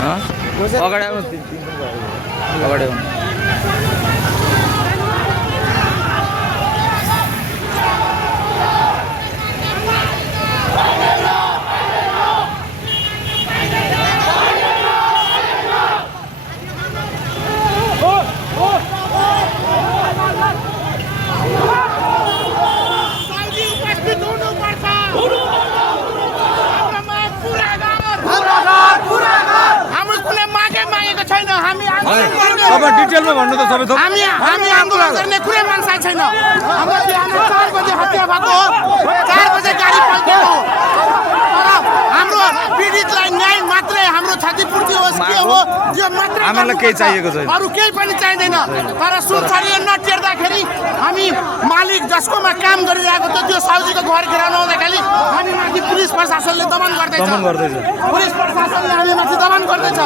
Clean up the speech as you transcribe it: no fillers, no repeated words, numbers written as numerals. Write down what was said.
अगाडि आउनु अगाडि आउनु तपाईँ डिटेलमा भन्नु त सबै थोक हामी आन्दोलन गर्ने कुनै मान्छे छैन। हाम्रो बिहान 4 बजे हत्या भएको हो, 4 बजे गाडी पल्टेको हो। हाम्रो पीडितलाई न्याय मात्रै हाम्रो क्षतिपूर्ति होस् के हो त्यो मात्रै हामीलाई केही चाहिएको छैन, अरू केही पनि चाहिँदैन। तर सुरक्षाले नटेर्दाखेरि हामी मालिक जसकोमा काम गरिरहेको थियो त्यो साउजीको घर घेराउन आउँदाखेरि हामी माथि पुलिस प्रशासनले दमन गर्दैछ। पुलिस प्रशासनले हामी माथि दमन गर्दैछ।